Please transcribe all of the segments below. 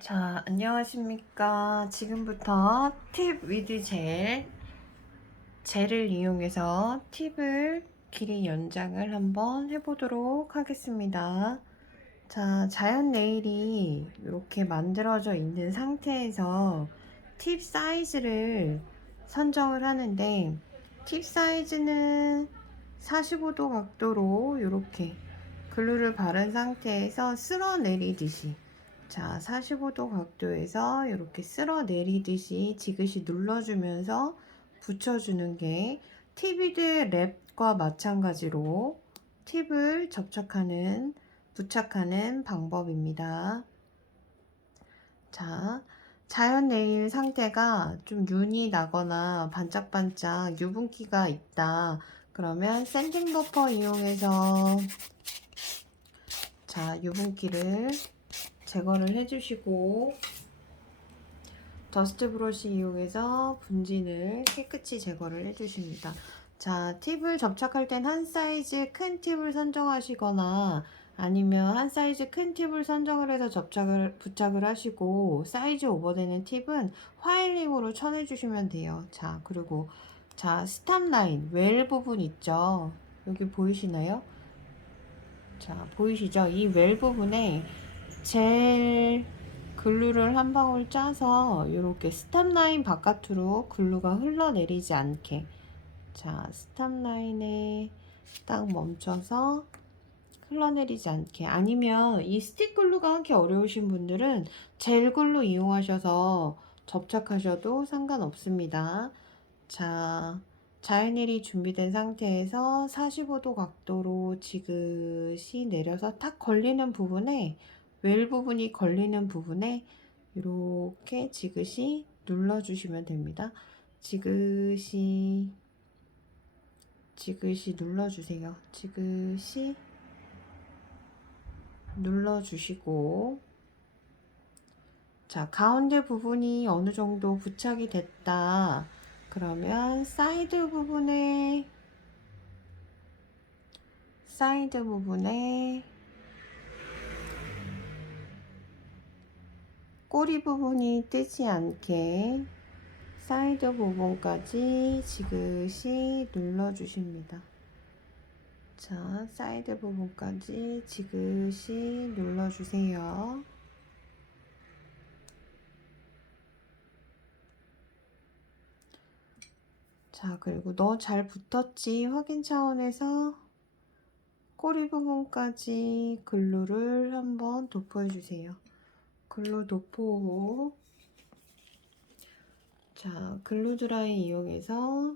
자, 안녕하십니까. 지금부터 팁 위드 젤을 이용해서 팁을 길이 연장을 한번 해보도록 하겠습니다. 자, 자연 네일이 이렇게 만들어져 있는 상태에서 팁 사이즈를 선정을 하는데, 팁 사이즈는 45도 각도로 이렇게 글루를 바른 상태에서 쓸어 내리듯이, 자, 45도 각도에서 이렇게 쓸어 내리듯이 지그시 눌러주면서 붙여주는 게 팁위드 랩과 마찬가지로 팁을 부착하는 방법입니다. 자, 자연 네일 상태가 좀 윤이 나거나 반짝반짝 유분기가 있다. 그러면 샌딩 버퍼 이용해서 자, 유분기를 제거를 해주시고, 더스트 브러쉬 이용해서 분진을 깨끗이 제거를 해주십니다. 자, 팁을 접착할 땐 한 사이즈 큰 팁을 선정하시거나 아니면 한 사이즈 큰 팁을 선정을 해서 부착을 하시고, 사이즈 오버되는 팁은 파일링으로 쳐내주시면 돼요. 자, 그리고 자, 스탑 라인, 웰 부분 있죠? 여기 보이시나요? 자, 보이시죠? 이 웰 부분에 젤 글루를 한 방울 짜서 이렇게 스탑 라인 바깥으로 글루가 흘러내리지 않게, 자, 스탑 라인에 딱 멈춰서 흘러내리지 않게, 아니면 이 스틱 글루가 하기 어려우신 분들은 젤 글루 이용하셔서 접착하셔도 상관없습니다. 자, 자연일이 준비된 상태에서 45도 각도로 지그시 내려서 탁 걸리는 부분에, 웰 부분이 걸리는 부분에 이렇게 지그시 눌러주시면 됩니다. 지그시 눌러주세요. 지그시 눌러주시고, 자, 가운데 부분이 어느 정도 부착이 됐다. 그러면 사이드 부분에 꼬리 부분이 뜨지 않게 사이드 부분까지 지그시 눌러주십니다. 자, 사이드 부분까지 지그시 눌러주세요. 자, 그리고 너 잘 붙었지 확인 차원에서 꼬리 부분까지 글루를 한번 도포해주세요. 글루 도포 후, 자, 글루 드라이 이용해서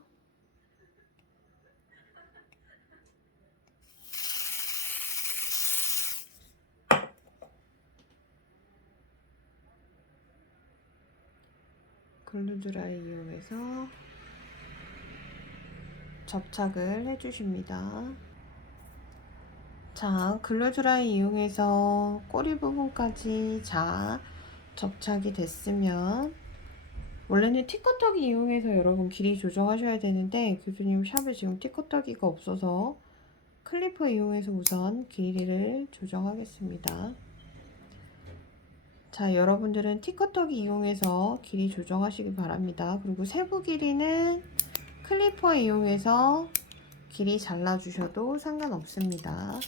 접착을 해주십니다. 자, 글루 드라이 이용해서 꼬리 부분까지 접착이 됐으면, 원래는 티커터기 이용해서 여러분 길이 조정하셔야 되는데 교수님 샵에 지금 티커터기가 없어서 클리퍼 이용해서 우선 길이를 조정하겠습니다. 자, 여러분들은 티커터기 이용해서 길이 조정하시기 바랍니다. 그리고 세부 길이는 클리퍼 이용해서 길이 잘라주셔도 상관없습니다.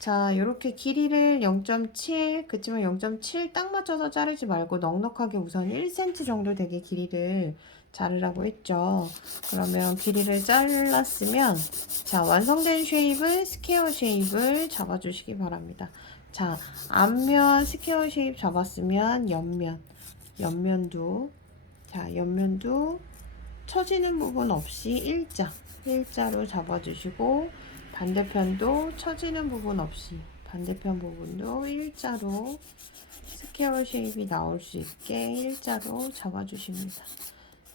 자, 이렇게 길이를 0.7, 그치만 0.7 딱 맞춰서 자르지 말고 넉넉하게 우선 1cm 정도 되게 길이를 자르라고 했죠. 그러면 길이를 잘랐으면, 자, 완성된 쉐입을, 스퀘어 쉐입을 잡아주시기 바랍니다. 자, 앞면 스퀘어 쉐입 잡았으면 옆면도, 자, 옆면도 처지는 부분 없이 일자로 잡아주시고, 반대편도 처지는 부분 없이 반대편 부분도 일자로 스퀘어 쉐입이 나올 수 있게 일자로 잡아주십니다.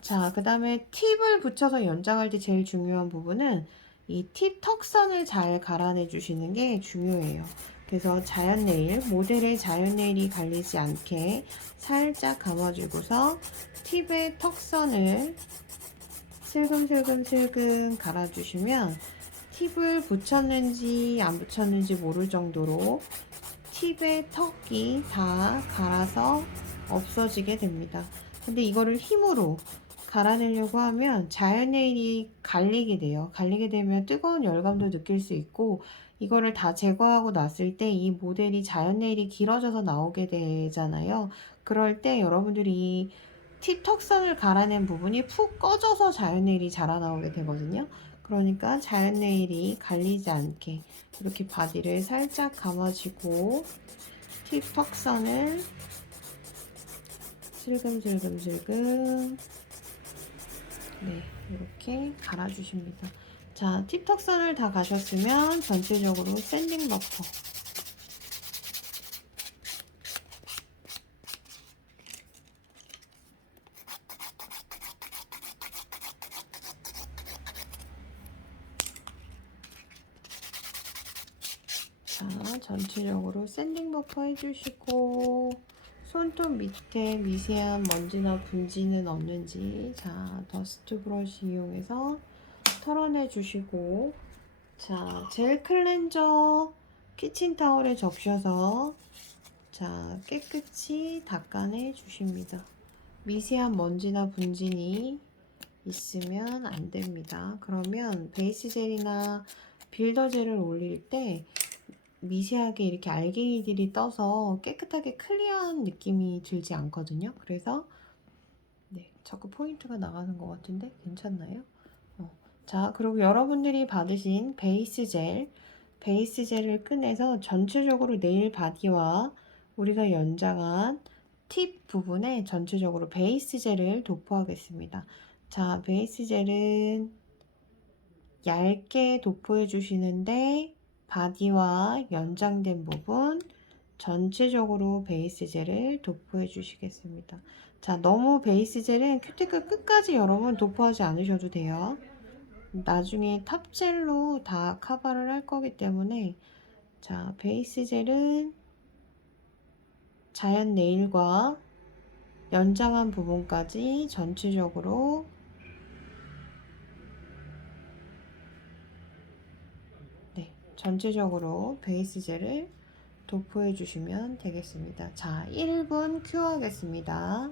자, 그 다음에 팁을 붙여서 연장할 때 제일 중요한 부분은 이 팁 턱선을 잘 갈아내 주시는 게 중요해요. 그래서 자연 네일, 모델의 자연 네일이 갈리지 않게 살짝 감아주고서 팁의 턱선을 슬금슬금 갈아주시면 팁을 붙였는지 안 붙였는지 모를 정도로 팁의 턱이 다 갈아서 없어지게 됩니다. 근데 이거를 힘으로 갈아내려고 하면 자연 네일이 갈리게 돼요. 갈리게 되면 뜨거운 열감도 느낄 수 있고, 이거를 다 제거하고 났을 때 이 모델이 자연 네일이 길어져서 나오게 되잖아요. 그럴 때 여러분들이 팁 턱선을 갈아낸 부분이 푹 꺼져서 자연 네일이 자라나오게 되거든요. 그러니까 자연 네일이 갈리지 않게 이렇게 바디를 살짝 감아주고 팁 턱선을 슬금슬금슬금 네, 이렇게 갈아주십니다. 자, 팁 턱선을 다 가셨으면 전체적으로 샌딩 버퍼 자, 전체적으로 샌딩 버퍼 해주시고 손톱 밑에 미세한 먼지나 분지는 없는지 자, 더스트 브러쉬 이용해서 털어내 주시고 자, 젤 클렌저 키친타올에 적셔서 자, 깨끗이 닦아내 주십니다. 미세한 먼지나 분진이 있으면 안 됩니다. 그러면 베이스 젤이나 빌더 젤을 올릴 때 미세하게 이렇게 알갱이들이 떠서 깨끗하게 클리어한 느낌이 들지 않거든요. 그래서 네, 자꾸 포인트가 나가는 것 같은데 괜찮나요? 자, 그리고 여러분들이 받으신 베이스 젤을 꺼내서 전체적으로 네일 바디와 우리가 연장한 팁 부분에 전체적으로 베이스 젤을 도포하겠습니다. 자, 베이스 젤은 얇게 도포해 주시는데 바디와 연장된 부분 전체적으로 베이스 젤을 도포해 주시겠습니다. 자, 너무 베이스 젤은 큐티클 끝까지 여러분 도포하지 않으셔도 돼요. 나중에 탑젤로 다 커버를 할 거기 때문에 자, 베이스 젤은 자연 네일과 연장한 부분까지 전체적으로 네, 전체적으로 베이스 젤을 도포해 주시면 되겠습니다. 자, 1분 큐 하겠습니다.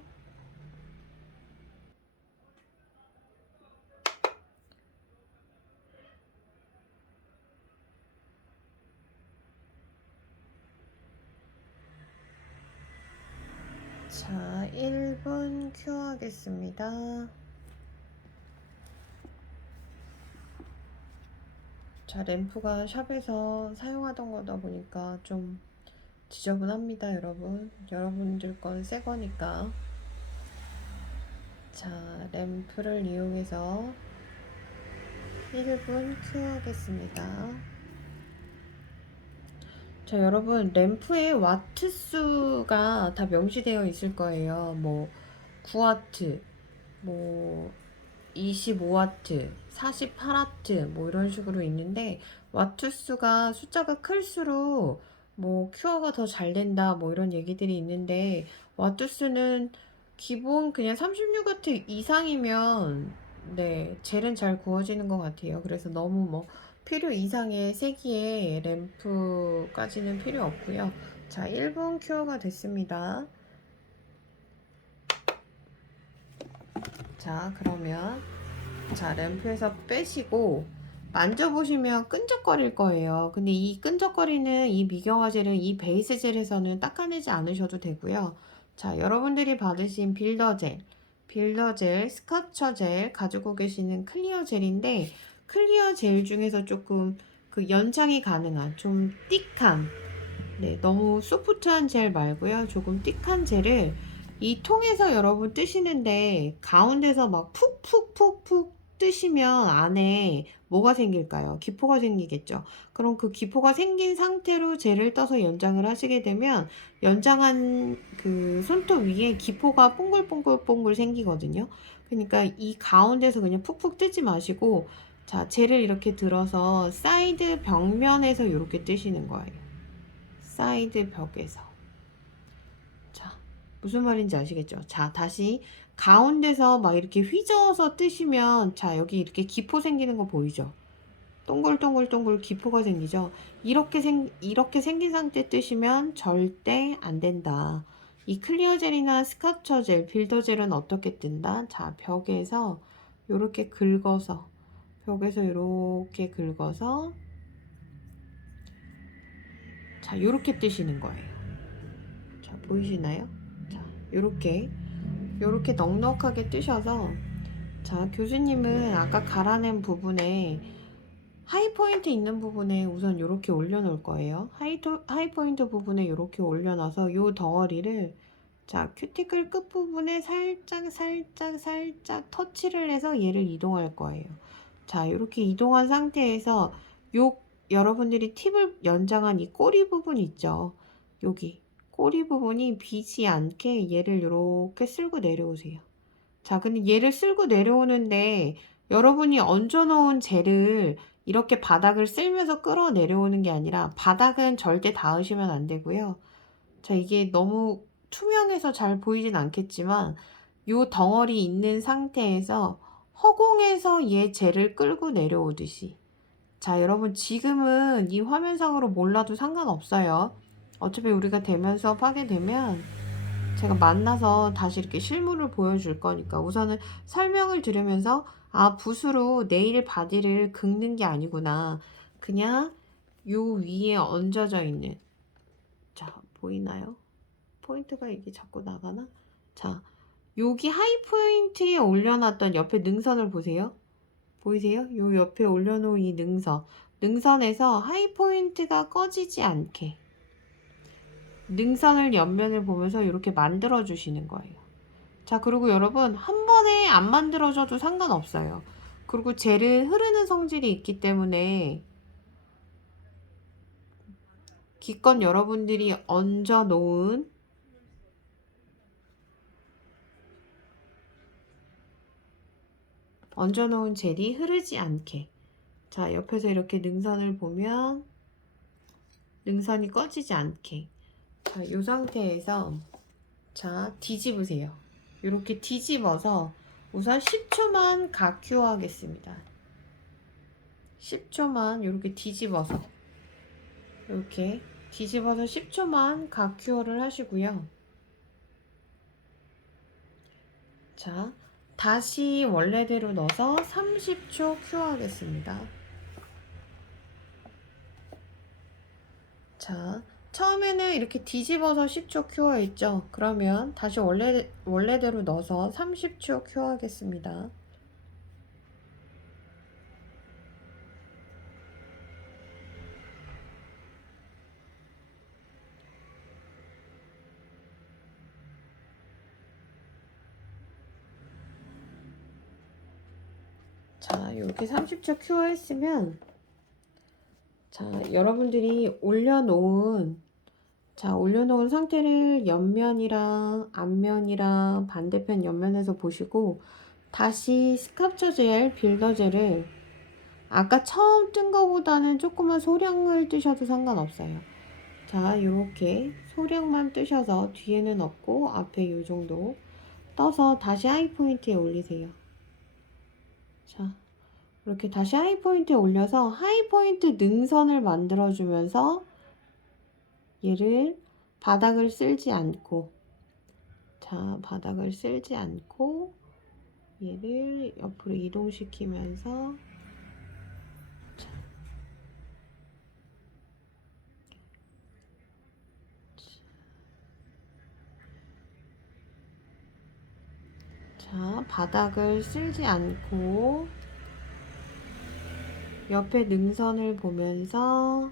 자, 1분 큐 하겠습니다. 자, 램프가 샵에서 사용하던 거다 보니까 좀 지저분합니다, 여러분. 여러분들 건 새 거니까. 자, 램프를 이용해서 1분 큐 하겠습니다. 자, 여러분, 램프의 와트 수가 다 명시되어 있을 거예요. 뭐 9와트, 뭐 25와트, 48와트 뭐 이런 식으로 있는데 와트 수가 숫자가 클수록 뭐 큐어가 더 잘 된다 뭐 이런 얘기들이 있는데 와트 수는 기본 그냥 36와트 이상이면 네, 젤은 잘 구워지는 것 같아요. 그래서 너무 뭐 필요 이상의 세기의 램프까지는 필요 없고요. 자, 1분 큐어가 됐습니다. 자, 그러면 자, 램프에서 빼시고 만져보시면 끈적거릴 거예요. 근데 이 끈적거리는 이 미경화 젤은 이 베이스 젤에서는 닦아내지 않으셔도 되고요. 자, 여러분들이 받으신 빌더 젤, 스카처 젤 가지고 계시는 클리어 젤인데 클리어 젤 중에서 조금 그 연장이 가능한 좀 띡한 네, 너무 소프트한 젤 말고요. 조금 띡한 젤을 이 통에서 여러분 뜨시는데 가운데서 막 푹푹푹푹 뜨시면 안에 뭐가 생길까요? 기포가 생기겠죠. 그럼 그 기포가 생긴 상태로 젤을 떠서 연장을 하시게 되면 연장한 그 손톱 위에 기포가 뽕글뽕글뽕글 생기거든요. 그러니까 이 가운데서 그냥 푹푹 뜨지 마시고 자, 젤을 이렇게 들어서 사이드 벽면에서 이렇게 뜨시는 거예요. 사이드 벽에서. 자, 무슨 말인지 아시겠죠? 자, 다시 가운데서 막 이렇게 휘저어서 뜨시면 자, 여기 이렇게 기포 생기는 거 보이죠? 동글동글동글 기포가 생기죠. 이렇게 생긴 상태 뜨시면 절대 안 된다. 이 클리어 젤이나 스카처 젤, 빌더 젤은 어떻게 뜬다? 자, 벽에서 이렇게 긁어서 자, 요렇게 뜨시는 거예요. 자, 보이시나요? 자, 요렇게 넉넉하게 뜨셔서, 자, 교수님은 아까 갈아낸 부분에 하이포인트 있는 부분에 우선 이렇게 올려놓을 거예요. 하이포인트 부분에 이렇게 올려놔서 이 덩어리를, 자, 큐티클 끝부분에 살짝 터치를 해서 얘를 이동할 거예요. 자, 이렇게 이동한 상태에서 여러분들이 팁을 연장한 이 꼬리 부분 있죠. 여기 꼬리 부분이 비지 않게 얘를 이렇게 쓸고 내려오세요. 자, 근데 얘를 쓸고 내려오는데 여러분이 얹어놓은 젤을 이렇게 바닥을 쓸면서 끌어 내려오는 게 아니라, 바닥은 절대 닿으시면 안 되고요. 자, 이게 너무 투명해서 잘 보이진 않겠지만 요 덩어리 있는 상태에서 허공에서 얘 젤을 끌고 내려오듯이. 자, 여러분 지금은 이 화면상으로 몰라도 상관없어요. 어차피 우리가 대면 수업 하게 되면 제가 만나서 다시 이렇게 실물을 보여줄 거니까 우선은 설명을 들으면서, 아, 붓으로 네일 바디를 긁는 게 아니구나. 그냥 요 위에 얹어져 있는, 자, 보이나요? 포인트가 이게 자꾸 나가나? 자, 여기 하이 포인트에 올려놨던 옆에 능선을 보세요. 보이세요? 요 옆에 올려놓은 이 능선에서 하이 포인트가 꺼지지 않게 능선을 옆면을 보면서 이렇게 만들어 주시는 거예요. 자, 그리고 여러분 한 번에 안 만들어줘도 상관없어요. 그리고 젤은 흐르는 성질이 있기 때문에 기껏 여러분들이 얹어 놓은 젤이 흐르지 않게, 자, 옆에서 이렇게 능선을 보면 능선이 꺼지지 않게, 자, 이 상태에서, 자, 뒤집으세요. 이렇게 뒤집어서 우선 10초만 가큐어 하겠습니다. 10초만 이렇게 뒤집어서, 이렇게 뒤집어서 10초만 가큐어를 하시고요. 자, 다시 원래대로 넣어서 30초 큐어 하겠습니다. 자, 처음에는 이렇게 뒤집어서 10초 큐어 했죠. 그러면 다시 원래대로 넣어서 30초 큐어 하겠습니다. 자, 이렇게 30초 큐어 했으면, 자, 여러분들이 올려놓은 상태를 옆면이랑 앞면이랑 반대편 옆면에서 보시고, 다시 스카처 젤, 빌더 젤을 아까 처음 뜬 거보다는 조금만 소량을 뜨셔도 상관없어요. 자, 이렇게 소량만 뜨셔서 뒤에는 없고 앞에 이 정도 떠서 다시 하이 포인트에 올리세요. 자, 이렇게 다시 하이 포인트에 올려서 하이 포인트 능선을 만들어 주면서 얘를 바닥을 쓸지 않고, 자, 바닥을 쓸지 않고 얘를 옆으로 이동시키면서, 자, 바닥을 쓸지 않고 옆에 능선을 보면서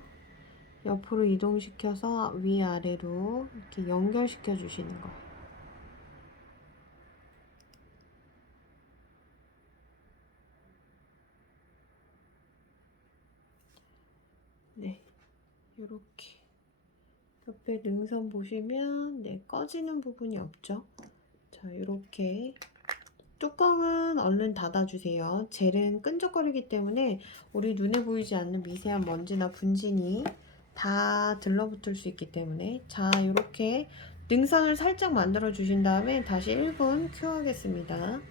옆으로 이동시켜서 위아래로 이렇게 연결시켜 주시는 거예요. 네, 이렇게 옆에 능선 보시면, 네, 꺼지는 부분이 없죠. 자, 이렇게 뚜껑은 얼른 닫아주세요. 젤은 끈적거리기 때문에 우리 눈에 보이지 않는 미세한 먼지나 분진이 다 들러붙을 수 있기 때문에. 자, 이렇게 능선을 살짝 만들어 주신 다음에 다시 1분 큐 하겠습니다.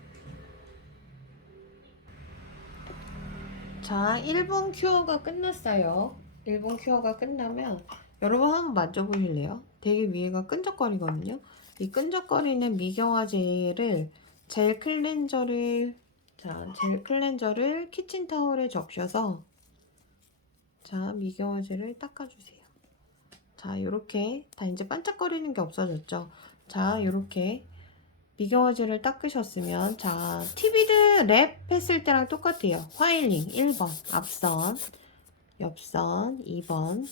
자, 1번 큐어가 끝났어요. 1번 큐어가 끝나면 여러분 한번 만져보실래요? 되게 위에가 끈적거리거든요. 이 끈적거리는 미경화 젤 클렌저를 젤 클렌저를 키친타올에 적셔서 자, 미경화 젤을 닦아주세요. 자, 요렇게 다 이제 반짝거리는 게 없어졌죠. 자, 요렇게 미경화 젤을 닦으셨으면 자, 티비드 랩 했을 때랑 똑같아요. 화일링 1번 앞선, 옆선 2번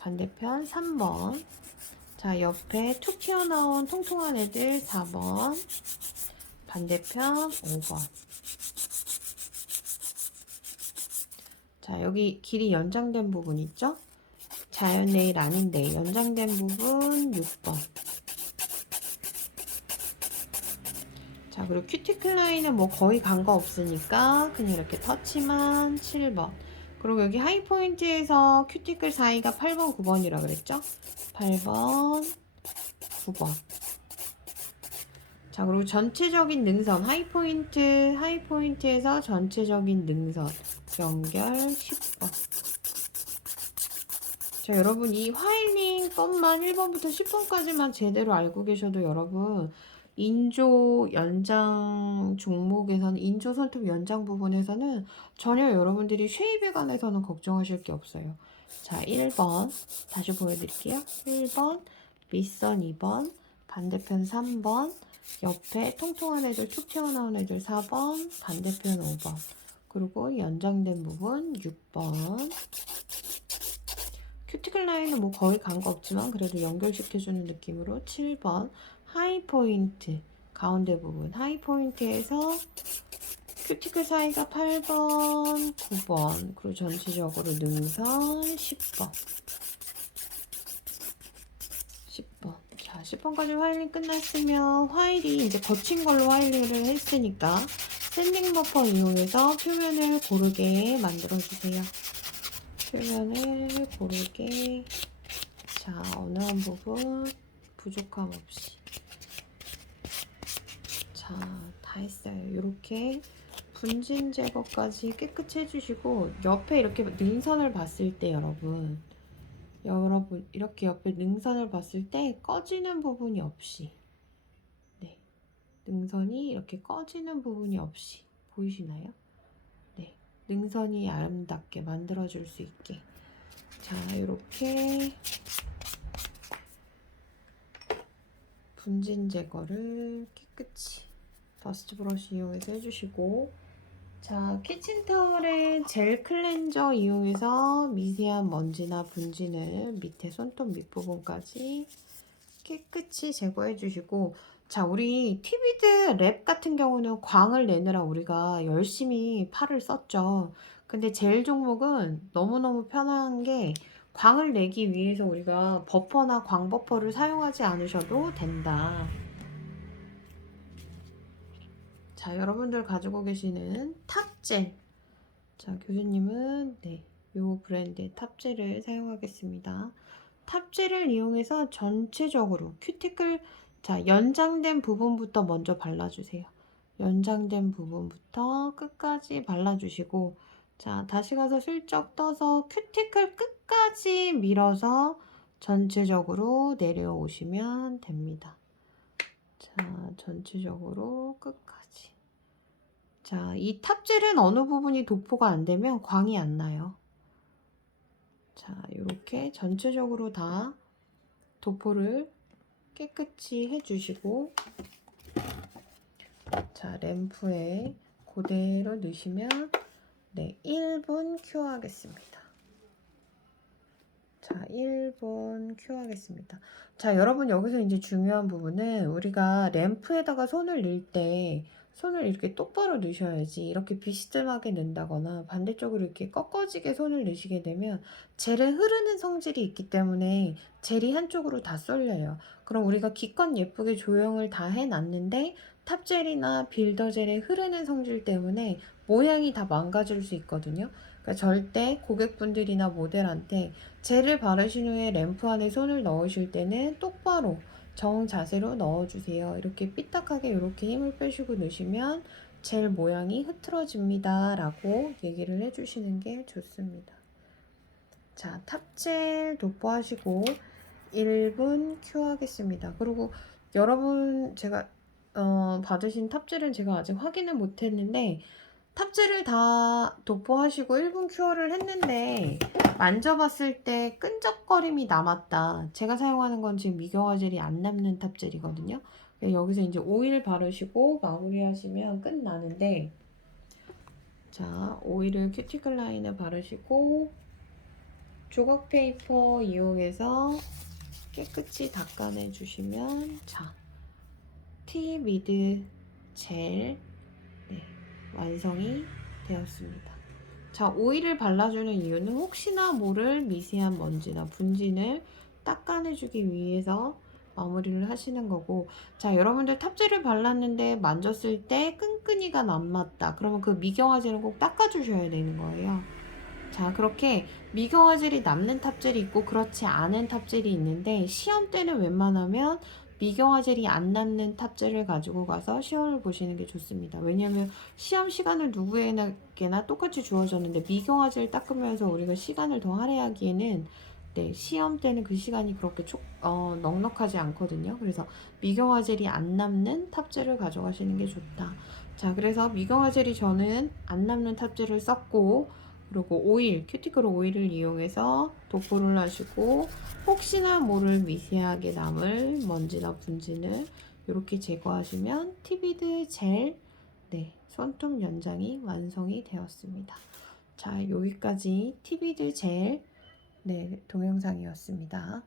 반대편 3번, 자, 옆에 툭 튀어나온 통통한 애들 4번, 반대편 5번. 자, 여기 길이 연장된 부분 있죠? 자연 네일 아닌데 연장된 부분 6번. 자, 그리고 큐티클 라인은 뭐 거의 간 거 없으니까 그냥 이렇게 터치만 7번. 그리고 여기 하이포인트에서 큐티클 사이가 8번, 9번이라 그랬죠? 8번, 9번. 자, 그리고 전체적인 능선, 하이포인트에서 전체적인 능선 연결 10번. 자, 여러분 이 화일링 것만 1번부터 10번까지만 제대로 알고 계셔도 여러분 인조 연장 종목에서는 인조 손톱 연장 부분에서는 전혀 여러분들이 쉐입에 관해서는 걱정하실 게 없어요. 자, 1번 다시 보여드릴게요. 1번 밑선 2번 반대편 3번 옆에 통통한 애들 툭 튀어나온 애들 4번 반대편 5번 그리고 연장된 부분 6번. 큐티클 라인은 뭐 거의 간 거 없지만 그래도 연결시켜주는 느낌으로 7번 하이포인트 가운데 부분 하이포인트에서 큐티클 사이가 8번 9번 그리고 전체적으로 능선 10번. 자, 10번까지 화일링 끝났으면 화일이 이제 거친 걸로 화일링을 했으니까 샌딩 버퍼 이용해서 표면을 고르게 만들어주세요. 표면을 고르게. 자, 어느 한 부분 부족함 없이. 자, 다 했어요. 이렇게 분진 제거까지 깨끗이 해주시고 옆에 이렇게 능선을 봤을 때 여러분 이렇게 옆에 능선을 봤을 때 꺼지는 부분이 없이 네, 능선이 이렇게 꺼지는 부분이 없이 보이시나요? 네, 능선이 아름답게 만들어줄 수 있게. 자, 이렇게 분진 제거를 깨끗이 더스트 브러쉬 이용해서 해주시고, 자, 키친타올의 젤 클렌저 이용해서 미세한 먼지나 분진을 밑에 손톱 밑부분까지 깨끗이 제거해 주시고, 자, 우리 티비드 랩 같은 경우는 광을 내느라 우리가 열심히 팔을 썼죠. 근데 젤 종목은 너무너무 편한 게 광을 내기 위해서 우리가 버퍼나 광 버퍼를 사용하지 않으셔도 된다. 자, 여러분들 가지고 계시는 탑젤. 자, 교수님은 네, 요 브랜드의 탑젤을 사용하겠습니다. 탑젤을 이용해서 전체적으로 큐티클, 자, 연장된 부분부터 먼저 발라주세요. 연장된 부분부터 끝까지 발라주시고, 자, 다시 가서 슬쩍 떠서 큐티클 끝까지 밀어서 전체적으로 내려오시면 됩니다. 자, 전체적으로 끝까지. 자, 이 탑젤은 어느 부분이 도포가 안 되면 광이 안 나요. 자, 이렇게 전체적으로 다 도포를 깨끗이 해주시고, 자, 램프에 그대로 넣으시면 네, 1분 큐어하겠습니다. 자, 1분 큐어하겠습니다. 자, 여러분 여기서 이제 중요한 부분은 우리가 램프에다가 손을 넣을 때 손을 이렇게 똑바로 넣으셔야지 이렇게 비스듬하게 넣는다거나 반대쪽으로 이렇게 꺾어지게 손을 넣으시게 되면 젤에 흐르는 성질이 있기 때문에 젤이 한쪽으로 다 쏠려요. 그럼 우리가 기껏 예쁘게 조형을 다 해놨는데 탑젤이나 빌더젤의 흐르는 성질 때문에 모양이 다 망가질 수 있거든요. 그러니까 절대 고객분들이나 모델한테 젤을 바르신 후에 램프 안에 손을 넣으실 때는 똑바로 정 자세로 넣어주세요. 이렇게 삐딱하게 이렇게 힘을 빼시고 넣으시면 젤 모양이 흐트러집니다 라고 얘기를 해주시는 게 좋습니다. 자, 탑젤 도포하시고 1분 큐 하겠습니다. 그리고 여러분 제가 받으신 탑젤은 제가 아직 확인을 못했는데 탑젤을 다 도포하시고 1분 큐어를 했는데 만져봤을 때 끈적거림이 남았다. 제가 사용하는 건 지금 미경화 젤이 안 남는 탑젤이거든요. 여기서 이제 오일 바르시고 마무리하시면 끝나는데, 자, 오일을 큐티클 라인에 바르시고 조각 페이퍼 이용해서 깨끗이 닦아내 주시면, 자, 티 미드 젤 완성이 되었습니다. 자, 오일을 발라주는 이유는 혹시나 모를 미세한 먼지나 분진을 닦아내주기 위해서 마무리를 하시는 거고, 자, 여러분들 탑젤을 발랐는데 만졌을 때 끈끈이가 남았다. 그러면 그 미경화젤은 꼭 닦아주셔야 되는 거예요. 자, 그렇게 미경화젤이 남는 탑젤이 있고 그렇지 않은 탑젤이 있는데, 시험 때는 웬만하면 미경화젤이 안 남는 탑젤을 가지고 가서 시험을 보시는 게 좋습니다. 왜냐하면 시험 시간을 누구에게나 똑같이 주어졌는데 미경화젤 닦으면서 우리가 시간을 더 할애하기에는, 네, 시험 때는 그 시간이 그렇게 넉넉하지 않거든요. 그래서 미경화젤이 안 남는 탑젤을 가져가시는 게 좋다. 자, 그래서 미경화젤이 저는 안 남는 탑젤을 썼고, 그리고 오일, 큐티클 오일을 이용해서 도포를 하시고 혹시나 모를 미세하게 남을 먼지나 분진을 이렇게 제거하시면 티비드 젤, 네, 손톱 연장이 완성이 되었습니다. 자, 여기까지 티비드 젤, 네, 동영상이었습니다.